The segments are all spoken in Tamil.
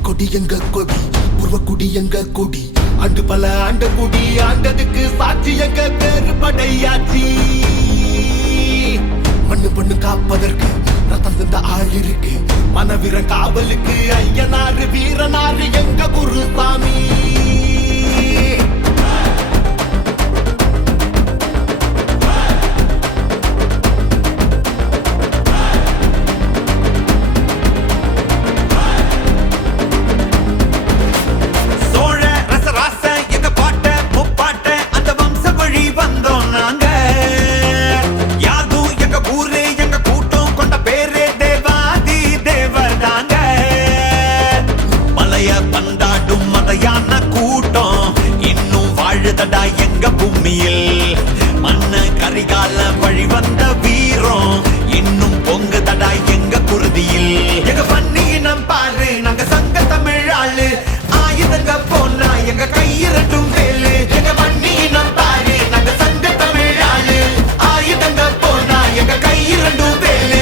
கொடி எங்க கொடி உருவக்குடி எங்க கொடி ஆண்டு பல ஆண்ட குடி ஆண்டதுக்கு சாட்சி எங்க பேரு படையாச்சி மண்ணு பண்ணு காப்பதற்கு ரத்தம் தந்த ஆள் இருக்கு மனவீர காவலுக்கு ஐயனாரு வீரனாரு எங்க குருசாமி எங்க பூமியில் மண்ண கரிகால வழி வந்த வீரம் இன்னும் பொங்குதடா எங்க குருதியில் எங்க பண்ணினம் பாரு நாங்க சங்க தமிழ் ஆளு ஆயுதங்க போனா எங்க கையிரட்டும் வேலு எங்க பண்ணினம் பாரு நாங்க சங்க தமிழ் ஆளு ஆயுதங்க போனா எங்க கையிரட்டும் வேலு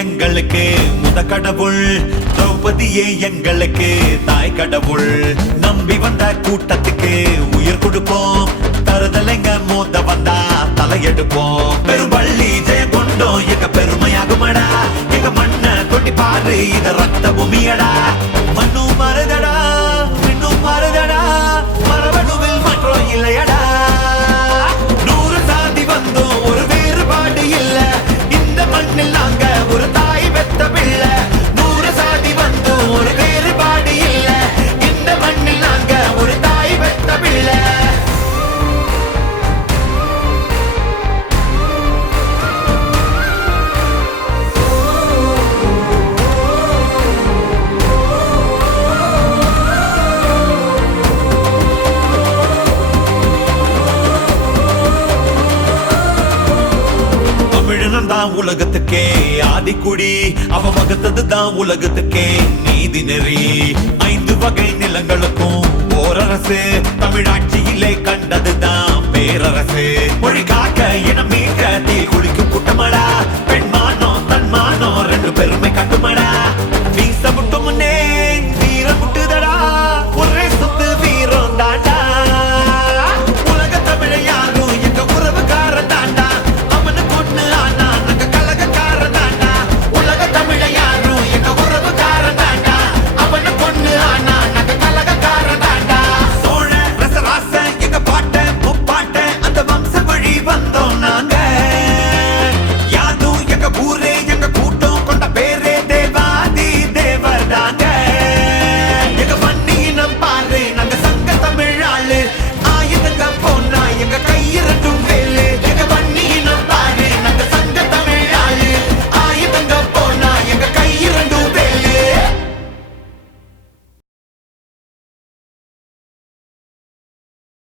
எங்களுக்கு முத கடவுள் திரௌபதியே எங்களுக்கு தாய் கடவுள் நம்பி வந்த கூட்டத்துக்கு உயிர் கொடுப்போம் தருதலைங்க மோத வந்தா தலையெடுப்போம் பெரும்பள்ளி ஜெயம் கொண்டோம் எங்க பெருமையாகுமடா எங்க மண்ண கொட்டி பாரு இத ரத்த பூமியடா மண்ணும் மருதடா இன்னும் மருதடா மரபணுவில் மாற்றம் இல்லையடா 100 சாதி வந்தோம் ஒரு வேறுபாடு இல்ல இந்த மண்ணில் நாங்க ஒரு தாய் பெத்த பிள்ளை 100 சாதி வந்தோம் ஒரு வேறுபாடு இல்ல இந்த மண்ணில் நாங்க ஒரு தாய் பெத்த பிள்ளை உலகத்துக்கே ஆதிக்குடி அவ வகுத்ததுதான் உலகத்துக்கே நீதி நெறி 5 வகை நிலங்களுக்கும் ஓரரசு தமிழாட்சியிலே கண்டதுதான் பேரரசு மொழி காக்க இனம் மீட்க தீ குளிக்கும் கூட்டமடா